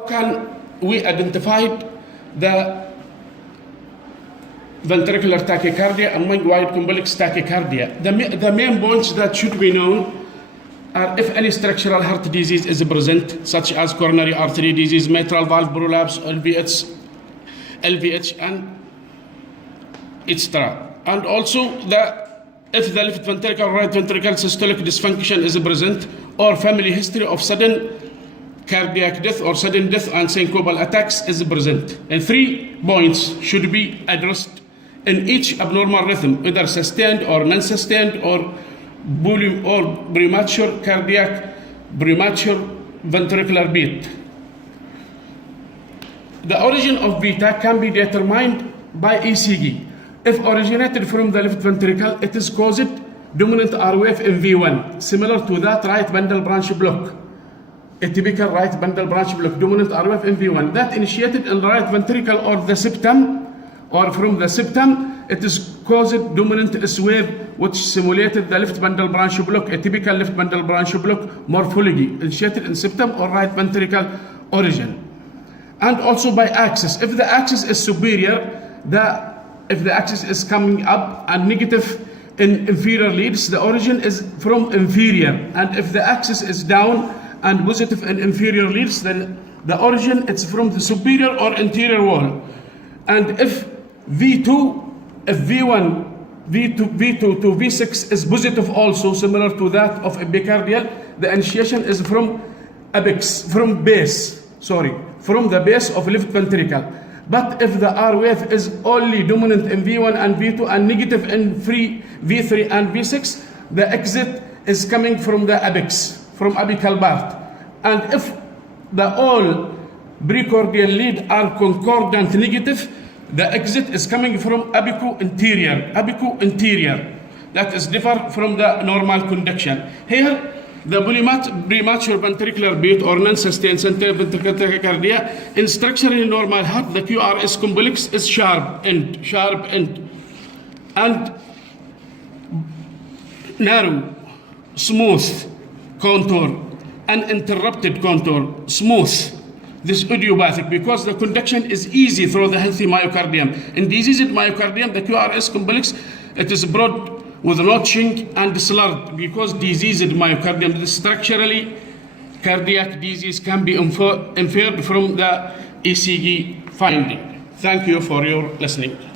Can we identified the ventricular tachycardia and wide complex tachycardia? The main points that should be known are if any structural heart disease is present, such as coronary artery disease, mitral valve prolapse, LVH, and etc. And also if the left ventricle or right ventricle systolic dysfunction is present, or family history of sudden cardiac death or sudden death and syncopal attacks is present. And 3 points should be addressed in each abnormal rhythm, whether sustained or non-sustained or premature cardiac, premature ventricular beat. The origin of beta can be determined by ECG. If originated from the left ventricle, it is caused dominant R wave in V1, similar to that right bundle branch block. A typical right bundle branch block, dominant R wave in V1, that initiated in the right ventricle or the septum, or from the septum, it is caused dominant S wave, which simulated the left bundle branch block, a typical left bundle branch block morphology, initiated in septum or right ventricle origin. And also by axis. If the axis is superior, if the axis is coming up and negative in inferior leads, the origin is from inferior. And if the axis is down and positive in inferior leads, then the origin is from the superior or anterior wall. And if V1, V2 to V6 is positive also, similar to that of epicardial, the initiation is from the base of left ventricle. But if the R wave is only dominant in V1 and V2 and negative in V3 and V6, the exit is coming from the apex, from apical part. And if the all precordial lead are concordant negative, the exit is coming from apico-anterior. That is different from the normal conduction. Here, the premature ventricular beat or non-sustained central ventricular tachycardia in structurally normal heart, the QRS complex is sharp end, and narrow, smooth contour, uninterrupted contour, smooth. This idiopathic because the conduction is easy through the healthy myocardium. In diseased myocardium, the QRS complex, it is broad with notching and slurred because diseased myocardium, the structurally cardiac disease can be inferred from the ECG finding. Thank you for your listening.